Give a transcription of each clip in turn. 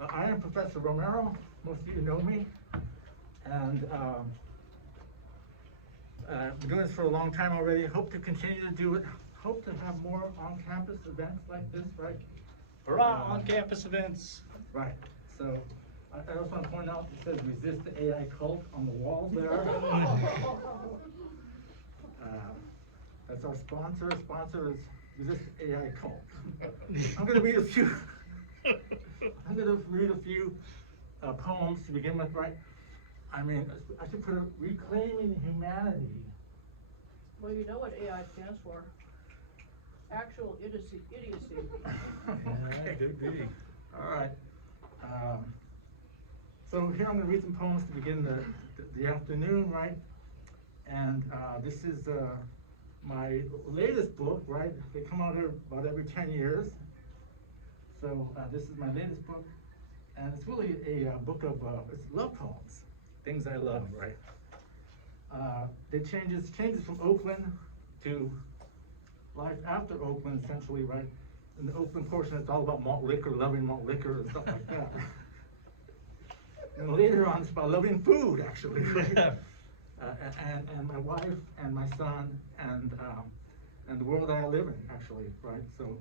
I am Professor Romero. Most of you know me. And been doing this for a long time already. Hope to continue to do it. Hope to have more on-campus events like this, right? Hurrah, on-campus events. Right. So I also want to point out, it says resist the AI cult on the wall there. That's our sponsor. Sponsor is resist the AI cult. I'm going to read a few. I'm going to read a few poems to begin with, right? I mean, I should put it, reclaiming humanity. Well, you know what AI stands for. Actual idiocy. Okay. Good reading. All right. So here I'm going to read some poems to begin the afternoon, right? And this is my latest book, right? They come out about every 10 years. So this is my latest book. And it's really a book of it's love poems, things I love, right? It changes from Oakland to life after Oakland, essentially, right? In the Oakland portion, it's all about malt liquor, loving malt liquor and stuff like that. And later on, it's about loving food, actually, right? And my wife and my son and the world that I live in, actually, right? So,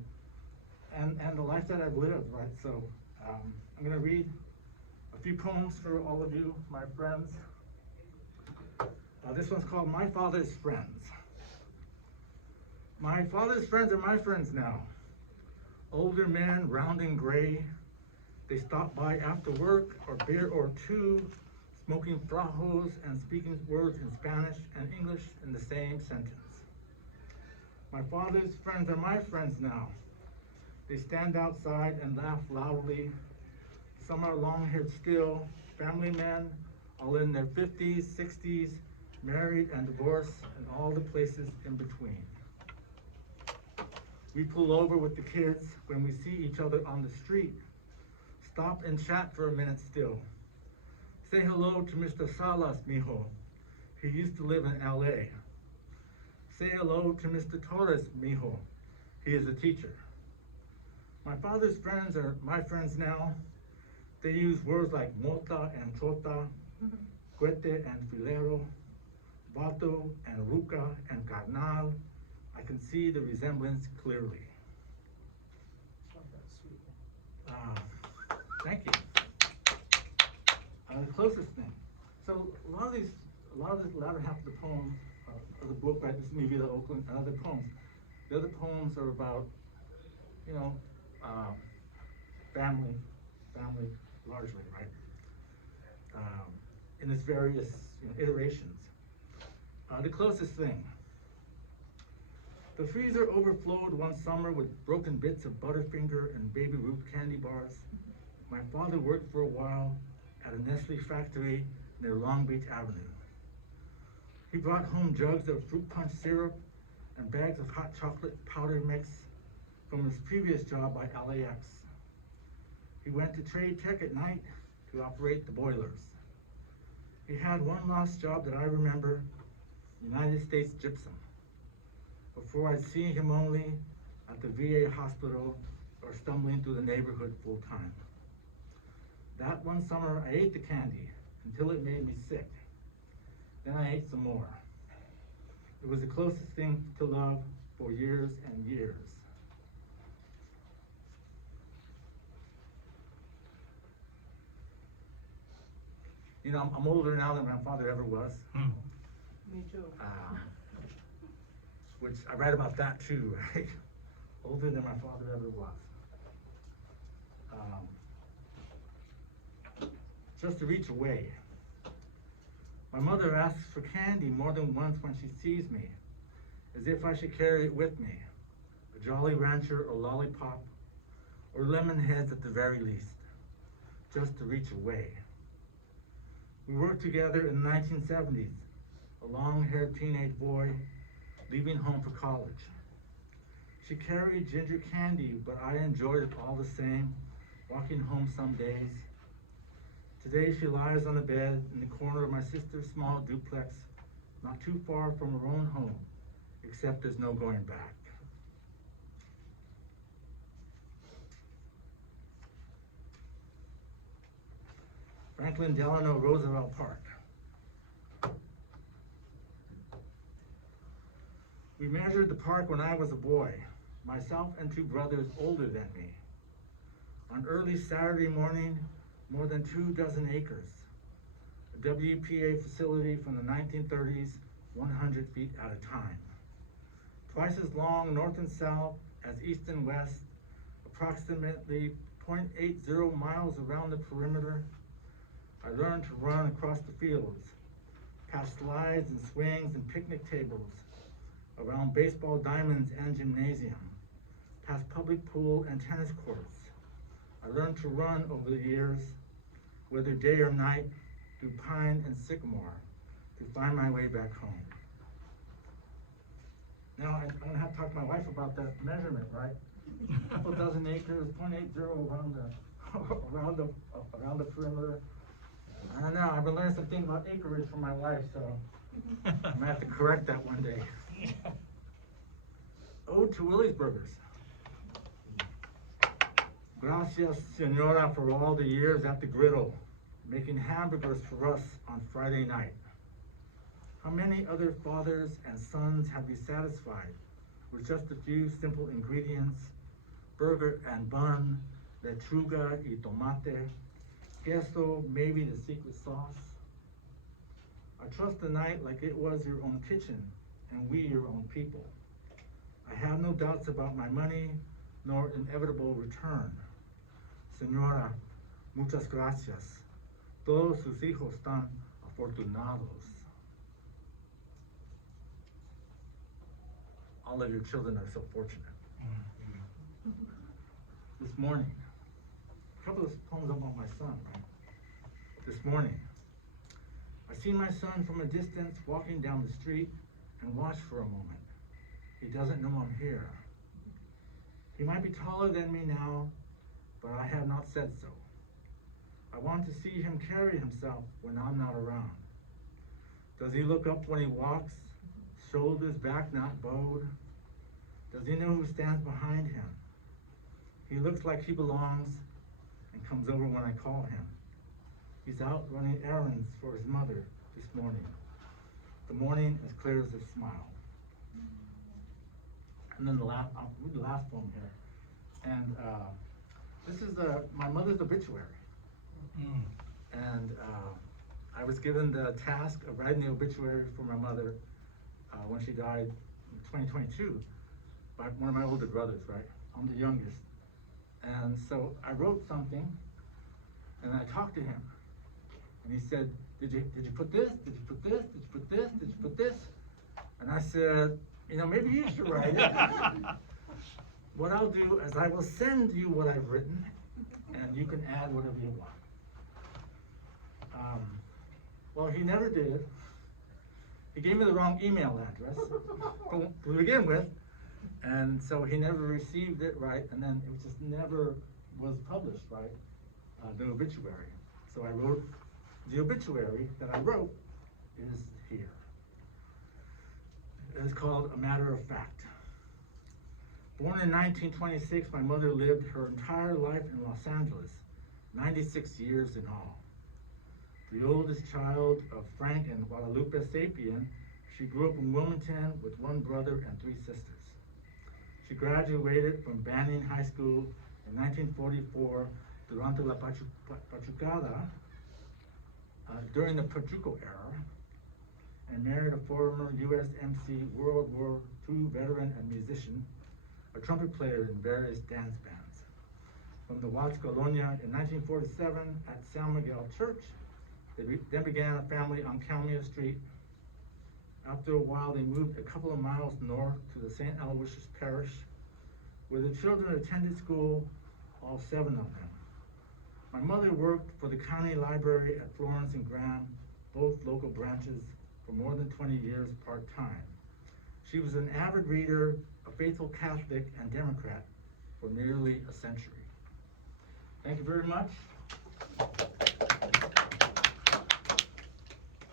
and the life that I've lived, right? So, I'm going to read a few poems for all of you, my friends. This one's called My Father's Friends. My father's friends are my friends now. Older men, round and gray. They stop by after work or beer or two, smoking frajos and speaking words in Spanish and English in the same sentence. My father's friends are my friends now. They stand outside and laugh loudly. Some are long-haired still, family men, all in their 50s, 60s, married and divorced, and all the places in between. We pull over with the kids when we see each other on the street. Stop and chat for a minute still. Say hello to Mr. Salas, mijo. He used to live in LA. Say hello to Mr. Torres, mijo. He is a teacher. My father's friends are my friends now. They use words like mota and chota, cuete and filero, vato and ruca and carnal. I can see the resemblance clearly. Thank you. The closest thing. So a lot of this latter half of the poem of the book, right? This may be the Oakland and other poems. The other poems are about, you know, family largely, right? In its various iterations. The closest thing. The freezer overflowed one summer with broken bits of Butterfinger and Baby Ruth candy bars. My father worked for a while at a Nestle factory near Long Beach Avenue. He brought home jugs of fruit punch syrup and bags of hot chocolate powder mix from his previous job by LAX. He went to Trade Tech at night to operate the boilers. He had one last job that I remember, United States Gypsum. Before I'd see him only at the VA hospital or stumbling through the neighborhood full time. That one summer I ate the candy until it made me sick. Then I ate some more. It was the closest thing to love for years and years. You know, I'm older now than my father ever was. Me too. Which I write about that too, right? Older than my father ever was. Just to reach away. My mother asks for candy more than once when she sees me, as if I should carry it with me. A Jolly Rancher or lollipop, or lemon heads at the very least, just to reach away. We worked together in the 1970s, a long-haired teenage boy leaving home for college. She carried ginger candy, but I enjoyed it all the same, walking home some days. Today she lies on the bed in the corner of my sister's small duplex, not too far from her own home, except there's no going back. Franklin Delano Roosevelt Park. We measured the park when I was a boy, myself and two brothers older than me. On early Saturday morning, more than 24 acres. A WPA facility from the 1930s, 100 feet at a time. Twice as long north and south as east and west, approximately 0.80 miles around the perimeter. I learned to run across the fields, past slides and swings and picnic tables, around baseball diamonds and gymnasium, past public pool and tennis courts. I learned to run over the years, whether day or night, through pine and sycamore, to find my way back home. Now, I'm gonna have to talk to my wife about that measurement, right? A couple dozen acres, 0.80 around the perimeter. I don't know, I've been learning something about acreage from my wife, so I'm gonna have to correct that one day. Ode to Willie's Burgers. Gracias, Senora, for all the years at the griddle, making hamburgers for us on Friday night. How many other fathers and sons have you satisfied with just a few simple ingredients? Burger and bun, lechuga y tomate, queso, maybe the secret sauce. I trust the night like it was your own kitchen and we your own people. I have no doubts about my money nor inevitable return. Señora, muchas gracias. Todos sus hijos están afortunados. All of your children are so fortunate. This morning, a couple of poems about my son, right? This morning, I see my son from a distance walking down the street and watch for a moment. He doesn't know I'm here. He might be taller than me now, but I have not said so. I want to see him carry himself when I'm not around. Does he look up when he walks, shoulders back not bowed? Does he know who stands behind him? He looks like he belongs and comes over when I call him. He's out running errands for his mother this morning. The morning as clear as his smile. And then I'll read the last poem here. And this is my mother's obituary. And I was given the task of writing the obituary for my mother when she died in 2022 by one of my older brothers, right? I'm the youngest. And so I wrote something and I talked to him. And he said, did you put this? Did you put this? Did you put this? Did you put this? And I said, maybe you should write it. What I'll do is I will send you what I've written and you can add whatever you want. Well, he never did. He gave me the wrong email address to begin with, and so he never received it right, and then it just never was published, right? The obituary. So I wrote, the obituary that I wrote is here. It is called A Matter of Fact. Born in 1926, my mother lived her entire life in Los Angeles, 96 years in all. The oldest child of Frank and Guadalupe Sapien, she grew up in Wilmington with one brother and 3 sisters. She graduated from Banning High School in 1944 durante la Pachucada, during the Pachuco era, and married a former USMC World War II veteran and musician, a trumpet player in various dance bands. From the Watts Colonia in 1947 at San Miguel Church, they then began a family on Calmia Street. After a while, they moved a couple of miles north to the St. Aloysius Parish, where the children attended school, all 7 of them. My mother worked for the county library at Florence and Graham, both local branches, for more than 20 years part-time. She was an avid reader, a faithful Catholic and Democrat for nearly a century. Thank you very much.